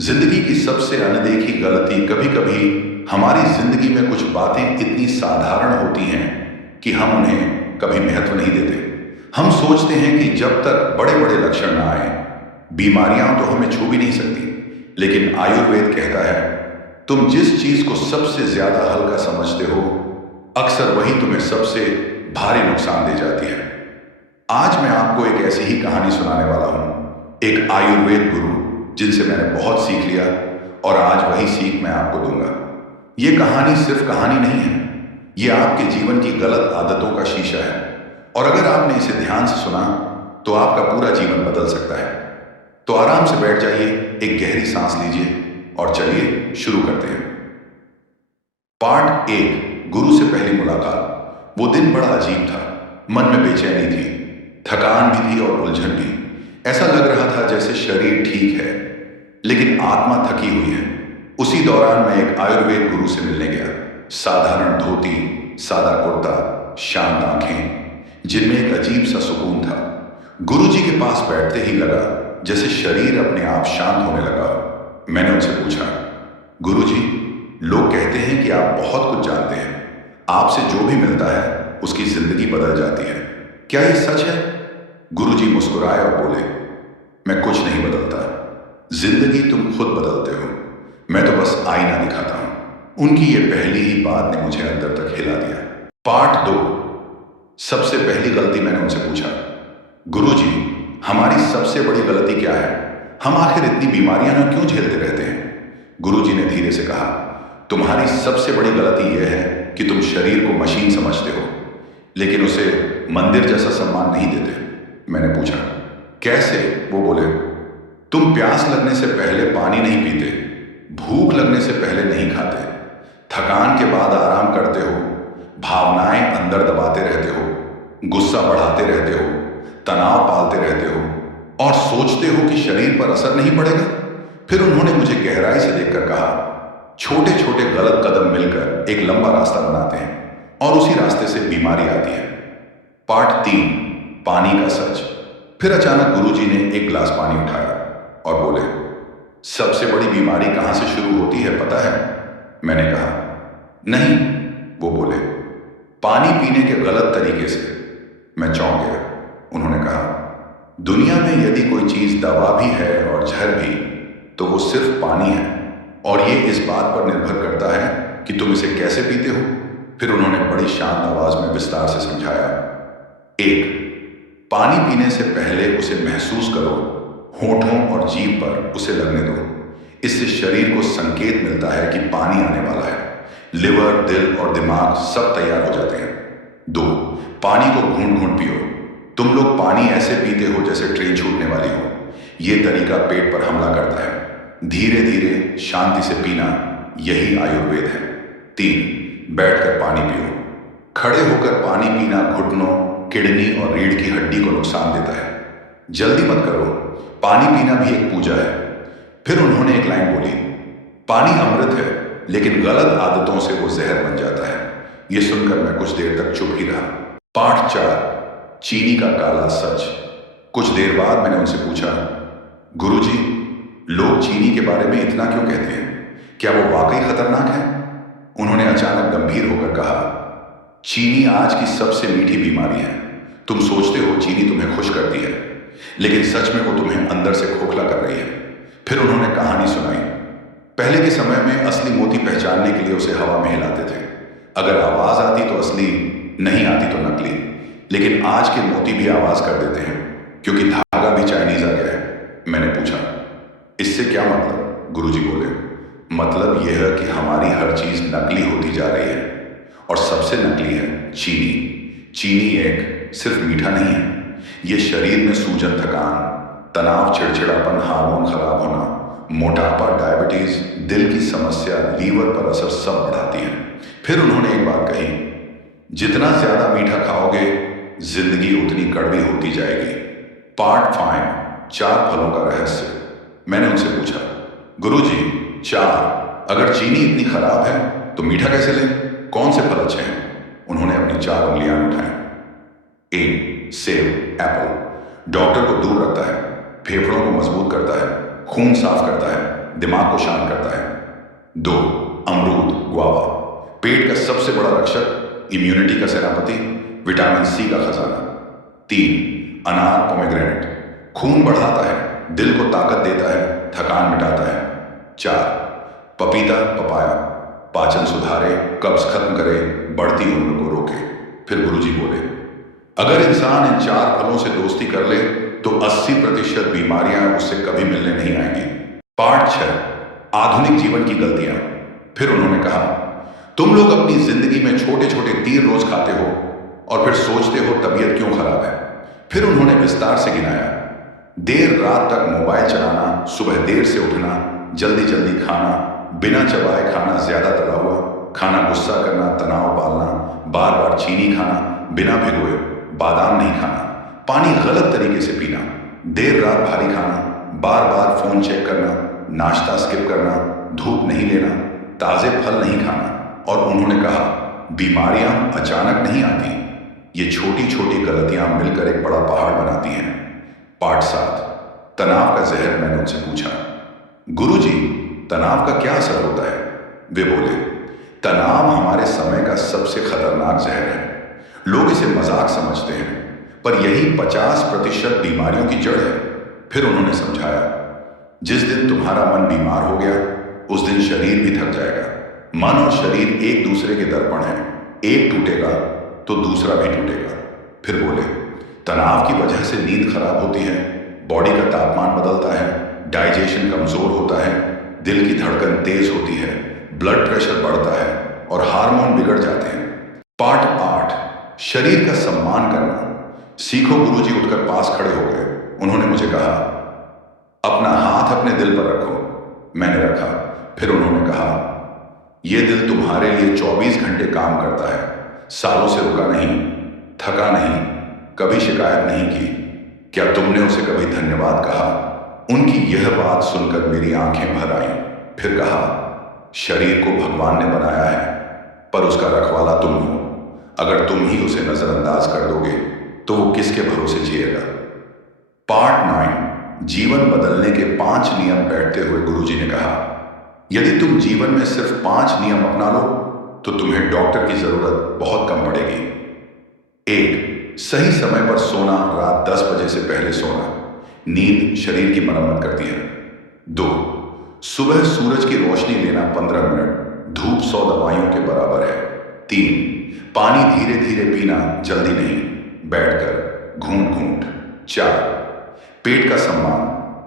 जिंदगी की सबसे अनदेखी गलती कभी कभी हमारी जिंदगी में कुछ बातें इतनी साधारण होती हैं कि हम उन्हें कभी महत्व नहीं देते। हम सोचते हैं कि जब तक बड़े बड़े लक्षण ना आए, बीमारियां तो हमें छू भी नहीं सकती। लेकिन आयुर्वेद कहता है, तुम जिस चीज को सबसे ज्यादा हल्का समझते हो, अक्सर वही तुम्हें सबसे भारी नुकसान दे जाती है। आज मैं आपको एक ऐसी ही कहानी सुनाने वाला हूं, एक आयुर्वेद गुरु जिनसे मैंने बहुत सीख लिया और आज वही सीख मैं आपको दूंगा। ये कहानी सिर्फ कहानी नहीं है, ये आपके जीवन की गलत आदतों का शीशा है। और अगर आपने इसे ध्यान से सुना तो आपका पूरा जीवन बदल सकता है। तो आराम से बैठ जाइए, एक गहरी सांस लीजिए और चलिए शुरू करते हैं। पार्ट एक, गुरु से पहली मुलाकात। वो दिन बड़ा अजीब था। मन में बेचैनी थी, थकान भी थी और उलझन भी। ऐसा लग रहा था जैसे शरीर ठीक है लेकिन आत्मा थकी हुई है। उसी दौरान मैं एक आयुर्वेद गुरु से मिलने गया। साधारण धोती, सादा कुर्ता, शांत आंखें, जिनमें एक अजीब सा सुकून था। गुरुजी के पास बैठते ही लगा जैसे शरीर अपने आप शांत होने लगा। मैंने उनसे पूछा, गुरुजी, लोग कहते हैं कि आप बहुत कुछ जानते हैं, आपसे जो भी मिलता है उसकी जिंदगी बदल जाती है, क्या ये सच है? गुरुजी मुस्कुराए और बोले, मैं कुछ नहीं बदलता, जिंदगी तुम खुद बदलते हो, मैं तो बस आईना दिखाता हूं। उनकी ये पहली ही बात ने मुझे अंदर तक हिला दिया। पार्ट दो, सबसे पहली गलती। मैंने उनसे पूछा, गुरुजी, हमारी सबसे बड़ी गलती क्या है? हम आखिर इतनी बीमारियां ना क्यों झेलते रहते हैं? गुरुजी ने धीरे से कहा, तुम्हारी सबसे बड़ी गलती यह है कि तुम शरीर को मशीन समझते हो लेकिन उसे मंदिर जैसा सम्मान नहीं देते। मैंने पूछा, कैसे? वो बोले, तुम प्यास लगने से पहले पानी नहीं पीते, भूख लगने से पहले नहीं खाते, थकान के बाद आराम करते हो, भावनाएं अंदर दबाते रहते हो, गुस्सा बढ़ाते रहते हो, तनाव पालते रहते हो और सोचते हो कि शरीर पर असर नहीं पड़ेगा। फिर उन्होंने मुझे गहराई से देखकर कहा, छोटे छोटे गलत कदम मिलकर एक लंबा रास्ता बनाते हैं और उसी रास्ते से बीमारी आती है। पार्ट तीन, पानी का सच। फिर अचानक गुरुजी ने एक गिलास पानी उठाया और बोले, सबसे बड़ी बीमारी कहां से शुरू होती है पता है? मैंने कहा, नहीं। वो बोले, पानी पीने के गलत तरीके से। मैं चौंक गया। उन्होंने कहा, दुनिया में यदि कोई चीज दवा भी है और जहर भी तो वो सिर्फ पानी है और ये इस बात पर निर्भर करता है कि तुम इसे कैसे पीते हो। फिर उन्होंने बड़ी शांत आवाज में विस्तार से समझाया, एक, पानी पीने से पहले उसे महसूस करो, होठों और जीभ पर उसे लगने दो। इससे शरीर को संकेत मिलता है कि पानी आने वाला है। लिवर, दिल और दिमाग सब तैयार हो जाते हैं। दो, पानी को घूंट घूंट पियो। तुम लोग पानी ऐसे पीते हो जैसे ट्रेन छूटने वाली हो। यह तरीका पेट पर हमला करता है। धीरे धीरे शांति से पीना, यही आयुर्वेद है। तीन, बैठकर पानी पियो। खड़े होकर पानी पीना घुटनों, किडनी और रीढ़ की हड्डी को नुकसान देता है। जल्दी मत करो, पानी पीना भी एक पूजा है। फिर उन्होंने एक लाइन बोली, पानी अमृत है लेकिन गलत आदतों से वो जहर बन जाता है। यह सुनकर मैं कुछ देर तक चुप ही रहा। पार्ट चार, चीनी का काला सच। कुछ देर बाद मैंने उनसे पूछा, गुरुजी, लोग चीनी के बारे में इतना क्यों कहते हैं? क्या वो वाकई खतरनाक है? उन्होंने अचानक गंभीर होकर कहा, चीनी आज की सबसे मीठी बीमारी है। तुम सोचते हो चीनी तुम्हें खुश करती है लेकिन सच में वो तुम्हें अंदर से खोखला कर रही है। फिर उन्होंने कहानी सुनाई। पहले के समय में असली मोती पहचानने के लिए उसे हवा में हिलाते थे। अगर आवाज आती तो असली, नहीं आती तो नकली। लेकिन आज के मोती भी आवाज कर देते हैं क्योंकि धागा भी चाइनीज आ गया है। मैंने पूछा, इससे क्या मतलब? गुरुजी बोले, मतलब यह है कि हमारी हर चीज नकली होती जा रही है और सबसे नकली है चीनी। चीनी एक सिर्फ मीठा नहीं है, यह शरीर में सूजन, थकान, तनाव, चिड़चिड़ापन, हार्मोन खराब होना, मोटापा, डायबिटीज, दिल की समस्या, लीवर पर असर सब बढ़ाती है। फिर उन्होंने एक बात कही, जितना ज्यादा मीठा खाओगे जिंदगी उतनी कड़वी होती जाएगी। पार्ट फाइव, चार फलों का रहस्य। मैंने उनसे पूछा, गुरुजी, चार, अगर चीनी इतनी खराब है तो मीठा कैसे लें? कौन से फल अच्छे हैं? उन्होंने अपनी 4 उंगलियां उठाई। एक, सेब, एप्पल, डॉक्टर को दूर रखता है, फेफड़ों को मजबूत करता है, खून साफ करता है, दिमाग को शांत करता है। 2. अमरूद गुआवा, पेट का सबसे बड़ा रक्षक, इम्यूनिटी का सेनापति, विटामिन सी का खजाना। 3. अनार पोमेग्रेनेट, खून बढ़ाता है, दिल को ताकत देता है, थकान मिटाता है। 4. पपीता पपाया, पाचन सुधारे, कब्ज खत्म करे, बढ़ती उम्र को रोके। फिर गुरुजी बोले, अगर इंसान इन 4 फलों से दोस्ती कर ले तो 80% बीमारियां उससे कभी मिलने नहीं आएंगी। पार्ट 6, आधुनिक जीवन की गलतियां। फिर उन्होंने कहा, तुम लोग अपनी जिंदगी में छोटे छोटे तीर रोज खाते हो और फिर सोचते हो तबीयत क्यों खराब है। फिर उन्होंने विस्तार से गिनाया, देर रात तक मोबाइल चलाना, सुबह देर से उठना, जल्दी जल्दी खाना, बिना चबाए खाना, ज्यादा तला हुआ खाना, गुस्सा करना, तनाव पालना, बार बार चीनी खाना, बिना भिगोए, बादाम नहीं खाना, पानी गलत तरीके से पीना, देर रात भारी खाना, बार बार फोन चेक करना, नाश्ता स्किप करना, धूप नहीं लेना, ताजे फल नहीं खाना। और उन्होंने कहा, बीमारियां अचानक नहीं आती, ये छोटी छोटी गलतियां मिलकर एक बड़ा पहाड़ बनाती हैं। पार्ट 7, तनाव का जहर। मैंने उनसे पूछा, गुरुजी, तनाव का क्या असर होता है? वे बोले, तनाव हमारे समय का सबसे खतरनाक जहर है। लोग इसे मजाक समझते हैं, पर यही 50% बीमारियों की जड़ है। फिर उन्होंने समझाया, जिस दिन तुम्हारा मन बीमार हो गया उस दिन शरीर भी थक जाएगा। मन और शरीर एक दूसरे के दर्पण हैं, एक टूटेगा तो दूसरा भी टूटेगा। फिर बोले, तनाव की वजह से नींद खराब होती है, बॉडी का तापमान बदलता है, डाइजेशन कमजोर होता है, दिल की धड़कन तेज होती है, ब्लड प्रेशर बढ़ता है और हार्मोन बिगड़ जाते हैं। पार्ट 8, शरीर का सम्मान करना सीखो। गुरुजी उठकर पास खड़े हो गए। उन्होंने मुझे कहा, अपना हाथ अपने दिल पर रखो। मैंने रखा। फिर उन्होंने कहा, यह दिल तुम्हारे लिए 24 घंटे काम करता है, सालों से रुका नहीं, थका नहीं, कभी शिकायत नहीं की। क्या तुमने उसे कभी धन्यवाद कहा? उनकी यह बात सुनकर मेरी आंखें भर आईं। फिर कहा, शरीर को भगवान ने बनाया है, पर उसका रखवाला तुम हो। अगर तुम ही उसे नजरअंदाज कर दोगे तो वो किसके भरोसे जिएगा। पार्ट 9, जीवन बदलने के 5 नियम। बैठते हुए गुरुजी ने कहा, यदि तुम जीवन में सिर्फ 5 नियम अपना लो तो तुम्हें डॉक्टर की जरूरत बहुत कम पड़ेगी। 1. सही समय पर सोना, रात 10 बजे से पहले सोना। नींद शरीर की मरम्मत करती है। 2. सुबह सूरज की रोशनी लेना 15 मिनट, धूप 100 दवाइयों के बराबर है। 3. पानी धीरे धीरे पीना, जल्दी नहीं, बैठकर, घूंट घूंट। 4. पेट का सम्मान,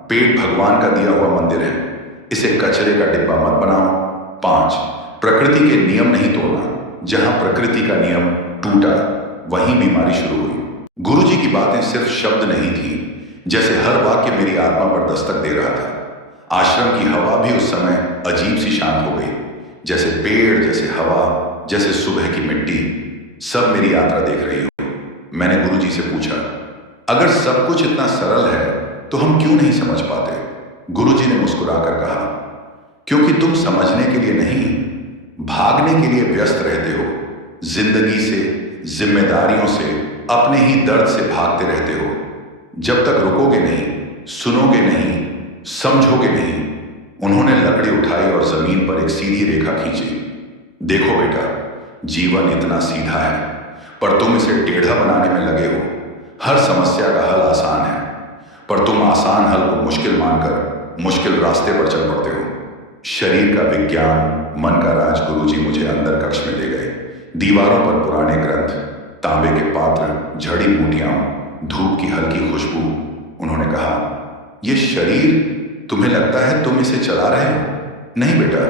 पेट भगवान का दिया हुआ मंदिर है, इसे कचरे का डिब्बा मत बनाओ। 5. प्रकृति के नियम नहीं तोड़ना, जहां प्रकृति का नियम टूटा वहीं बीमारी शुरू हुई। गुरुजी की बातें सिर्फ शब्द नहीं थी, जैसे हर वाक्य मेरी आत्मा पर दस्तक दे रहा था। आश्रम की हवा भी उस समय अजीब सी शांत हो गई, जैसे पेड़, जैसे हवा, जैसे सुबह की मिट्टी, सब मेरी यात्रा देख रही हो। मैंने गुरुजी से पूछा, अगर सब कुछ इतना सरल है तो हम क्यों नहीं समझ पाते? गुरुजी ने मुस्कुराकर कहा, क्योंकि तुम समझने के लिए नहीं, भागने के लिए व्यस्त रहते हो। जिंदगी से, जिम्मेदारियों से, अपने ही दर्द से भागते रहते हो। जब तक रुकोगे नहीं, सुनोगे नहीं, समझोगे नहीं। उन्होंने लकड़ी उठाई और जमीन पर एक सीधी रेखा खींची। देखो बेटा, जीवन इतना सीधा है, पर तुम इसे टेढ़ा बनाने में लगे हो। हर समस्या का हल आसान है, पर तुम आसान हल को मुश्किल मानकर मुश्किल रास्ते पर चल पड़ते हो। शरीर का विज्ञान, मन का राज। गुरुजी मुझे अंदर कक्ष में ले गए। दीवारों पर पुराने ग्रंथ, तांबे के पात्र, जड़ी बूटियां, धूप की हल्की खुशबू। उन्होंने कहा, यह शरीर तुम्हें लगता है तुम इसे चला रहे हो? नहीं बेटा,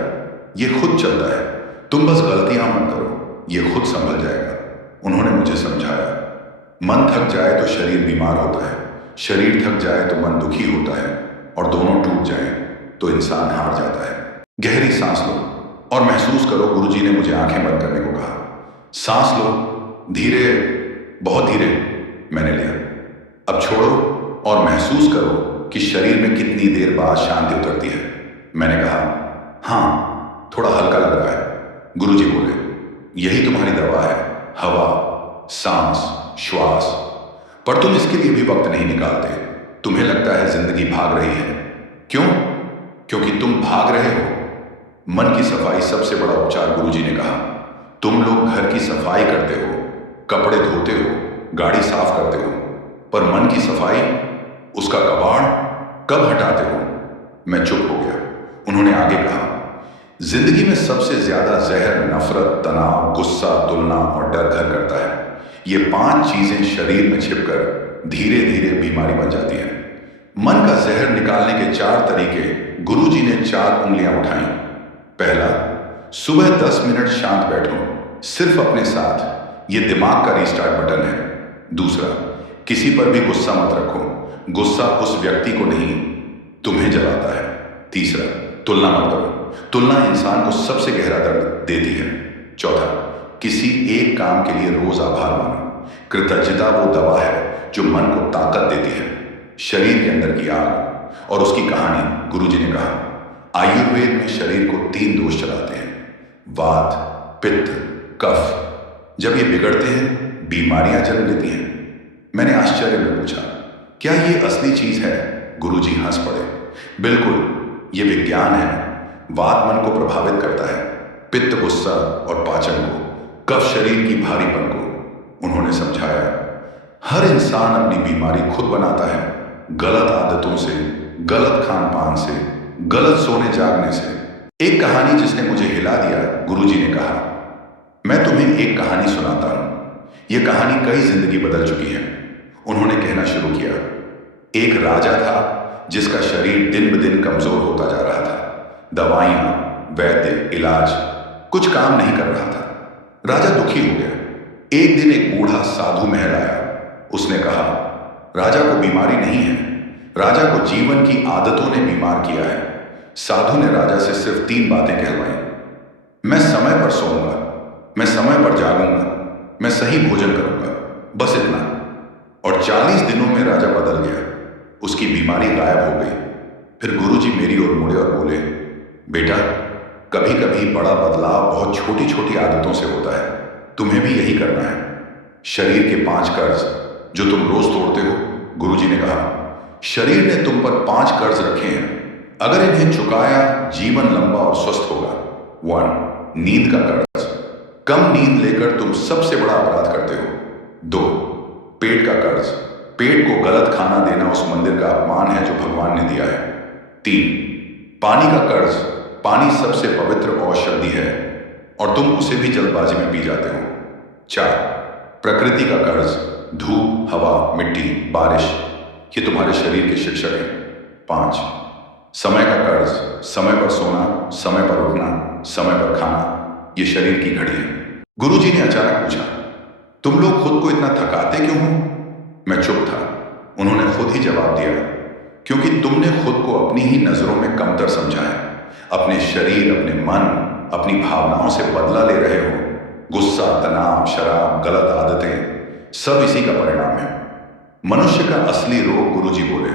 यह खुद चलता है। तुम बस गलतियां मत करो, यह खुद संभल जाएगा। उन्होंने मुझे समझाया, मन थक जाए तो शरीर बीमार होता है, शरीर थक जाए तो मन दुखी होता है, और दोनों टूट जाएं तो इंसान हार जाता है। गहरी सांस लो और महसूस करो। गुरुजी ने मुझे आंखें बंद करने को कहा। सांस लो, धीरे, बहुत धीरे। मैंने लिया। अब छोड़ो और महसूस करो कि शरीर में कितनी देर बाद शांति उतरती है। मैंने कहा, हाँ, थोड़ा हल्का लग रहा है। गुरुजी बोले, यही तुम्हारी दवा है, हवा, सांस, श्वास। पर तुम इसके लिए भी वक्त नहीं निकालते। तुम्हें लगता है जिंदगी भाग रही है। क्यों? क्योंकि तुम भाग रहे हो। मन की सफाई सबसे बड़ा उपचार, गुरुजी ने कहा। तुम लोग घर की सफाई करते हो, कपड़े धोते हो, गाड़ी साफ करते हो, पर मन की सफाई, उसका कबाड़ कब हटाते हो? मैं चुप हो गया। उन्होंने आगे कहा, जिंदगी में सबसे ज्यादा जहर नफरत, तनाव, गुस्सा, तुलना और डर घर करता है। ये 5 चीजें शरीर में छिपकर धीरे धीरे बीमारी बन जाती हैं। मन का जहर निकालने के 4 तरीके गुरुजी ने 4 उंगलियां उठाई। पहला, सुबह 10 मिनट शांत बैठो, सिर्फ अपने साथ। ये दिमाग का रीस्टार्ट बटन है। दूसरा, किसी पर भी गुस्सा मत रखो। गुस्सा उस व्यक्ति को नहीं, तुम्हें जलाता है। तीसरा, तुलना मत करो। तुलना इंसान को सबसे गहरा दर्द देती है। चौथा, किसी एक काम के लिए रोज आभार मानो। कृतज्ञता वो दवा है जो मन को ताकत देती है। शरीर के अंदर की आग और उसकी कहानी, गुरुजी ने कहा। आयुर्वेद में शरीर को 3 दोष चलाते हैं, वात, पित्त, कफ। जब ये बिगड़ते हैं, बीमारियां जन्म लेती हैं। मैंने आश्चर्य में पूछा, क्या ये असली चीज है? गुरुजी हंस पड़े। बिल्कुल, ये विज्ञान है। वात मन को प्रभावित करता है, पित्त गुस्सा और पाचन को, कफ शरीर की भारीपन को। उन्होंने समझाया, हर इंसान अपनी बीमारी खुद बनाता है, गलत आदतों से, गलत खान पान से, गलत सोने जागने से। एक कहानी जिसने मुझे हिला दिया, गुरुजी ने कहा। मैं तुम्हें एक कहानी सुनाता हूं। यह कहानी कई जिंदगी बदल चुकी है। उन्होंने कहना शुरू किया, एक राजा था जिसका शरीर दिन ब दिन कमजोर होता जा रहा था। दवाइयां, वैद्य, इलाज कुछ काम नहीं कर रहा था। राजा दुखी हो गया। एक दिन एक बूढ़ा साधु महल आया। उसने कहा, राजा को बीमारी नहीं है, राजा को जीवन की आदतों ने बीमार किया है। साधु ने राजा से सिर्फ 3 बातें कहलवाई। मैं समय पर सोऊंगा, मैं समय पर जागूंगा, मैं सही भोजन करूंगा, बस इतना। और 40 दिनों में राजा बदल गया। उसकी बीमारी गायब हो गई। फिर गुरुजी मेरी ओर मुड़े और बोले, बेटा, कभी कभी बड़ा बदलाव बहुत छोटी छोटी आदतों से होता है। तुम्हें भी यही करना है। शरीर के 5 कर्ज जो तुम रोज तोड़ते हो, गुरुजी ने कहा। शरीर ने तुम पर 5 कर्ज रखे हैं। अगर इन्हें चुकाया, जीवन लंबा और स्वस्थ होगा। 1, नींद का कर्ज। कम नींद लेकर तुम सबसे बड़ा अपराध करते हो। 2, पेट का कर्ज। पेट को गलत खाना देना उस मंदिर का अपमान है जो भगवान ने दिया है। 3, पानी का कर्ज। पानी सबसे पवित्र औषधि है और तुम उसे भी जल्दबाजी में पी जाते हो। 4, प्रकृति का कर्ज। धूप, हवा, मिट्टी, बारिश, ये तुम्हारे शरीर के शिक्षक हैं। 5, समय का कर्ज। समय पर सोना, समय पर उठना, समय पर खाना, ये शरीर की घड़ी है। गुरुजी ने अचानक पूछा, तुम लोग खुद को इतना थकाते क्यों हो? मैं चुप था। उन्होंने खुद ही जवाब दिया, क्योंकि तुमने खुद को अपनी ही नजरों में कमतर समझा है। अपने शरीर, अपने मन, अपनी भावनाओं से बदला ले रहे हो। गुस्सा, तनाव, शराब, गलत आदतें, सब इसी का परिणाम है। मनुष्य का असली रोग, गुरुजी बोले,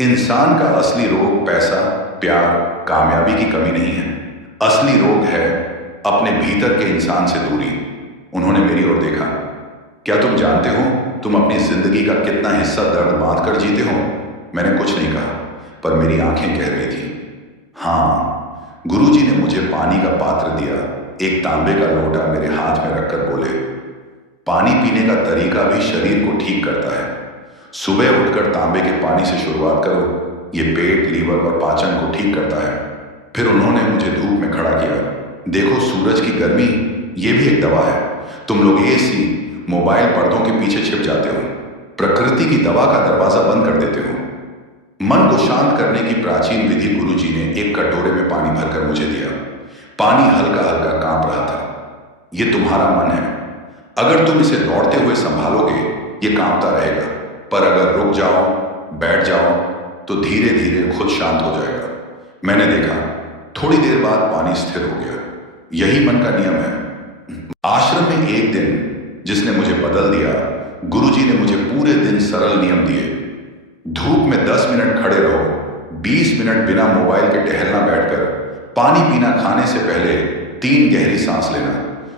इंसान का असली रोग पैसा, प्यार, कामयाबी की कमी नहीं है। असली रोग है अपने भीतर के इंसान से दूरी। उन्होंने मेरी ओर देखा। क्या तुम जानते हो तुम अपनी जिंदगी का कितना हिस्सा दर्द बांध कर जीते हो? मैंने कुछ नहीं कहा, पर मेरी आंखें कह रही थी हाँ। गुरुजी ने मुझे पानी का पात्र दिया। एक तांबे का लोटा मेरे हाथ में रखकर बोले, पानी पीने का तरीका भी शरीर को ठीक करता है। सुबह उठकर तांबे के पानी से शुरुआत करो। ये पेट, लीवर और पाचन को ठीक करता है। फिर उन्होंने मुझे धूप में खड़ा किया। देखो, सूरज की गर्मी, ये भी एक दवा है। तुम लोग एसी, मोबाइल, पर्दों के पीछे छिप जाते हो। प्रकृति की दवा का दरवाजा बंद कर देते हो। मन को शांत करने की प्राचीन विधि गुरुजी ने एक कटोरे में पानी भरकर मुझे दिया। पानी हल्का हल्का कांप रहा था। ये तुम्हारा मन है। अगर तुम इसे दौड़ते हुए संभालोगे, ये कांपता रहेगा, पर अगर रुक जाओ, बैठ जाओ, तो धीरे धीरे खुद शांत हो जाएगा। मैंने देखा, थोड़ी देर बाद पानी स्थिर हो गया। यही मन का नियम है। आश्रम में एक दिन जिसने मुझे बदल दिया, गुरुजी ने मुझे पूरे दिन सरल नियम दिए। धूप में 10 मिनट खड़े रहो, 20 मिनट बिना मोबाइल के टहलना बैठकर, पानी पीना, खाने से पहले 3 गहरी सांस लेना,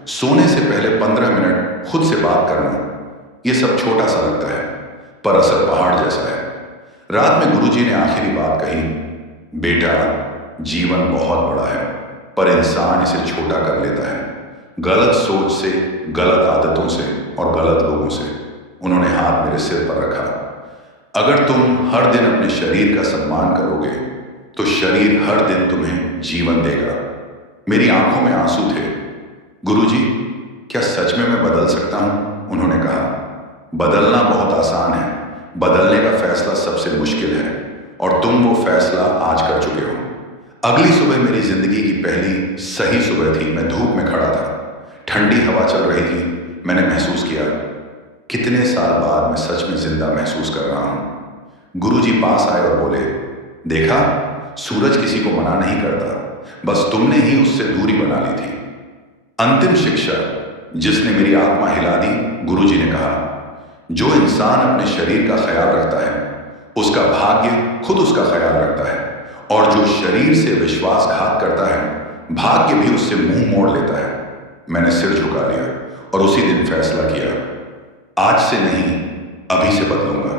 सोने से पहले 15 मिनट खुद से बात करना। यह सब छोटा सा लगता है, पर असर पहाड़ जैसा है। रात में गुरुजी ने आखिरी बात कही, बेटा, जीवन बहुत बड़ा है, पर इंसान इसे छोटा कर लेता है, गलत सोच से, गलत आदतों से और गलत लोगों से। उन्होंने हाथ मेरे सिर पर रखा। अगर तुम हर दिन अपने शरीर का सम्मान करोगे तो शरीर हर दिन तुम्हें जीवन देगा। मेरी आंखों में आंसू थे। गुरुजी, क्या सच में मैं बदल सकता हूं? उन्होंने कहा। बदलना बहुत आसान है, बदलने का फैसला सबसे मुश्किल है, और तुम वो फैसला आज कर चुके हो। अगली सुबह मेरी जिंदगी की पहली सही सुबह थी। मैं धूप में खड़ा था, ठंडी हवा चल रही थी। मैंने महसूस किया, कितने साल बाद मैं सच में जिंदा महसूस कर रहा हूं। गुरुजी पास आए और बोले, देखा, सूरज किसी को मना नहीं करता, बस तुमने ही उससे दूरी बना ली थी। अंतिम शिक्षा जिसने मेरी आत्मा हिला दी, गुरुजी ने कहा, जो इंसान अपने शरीर का ख्याल रखता है उसका भाग्य खुद उसका ख्याल रखता है, और जो शरीर से विश्वासघात करता है भाग्य भी उससे मुंह मोड़ लेता है। मैंने सिर झुका लिया और उसी दिन फैसला किया, आज से नहीं, अभी से बदलूंगा।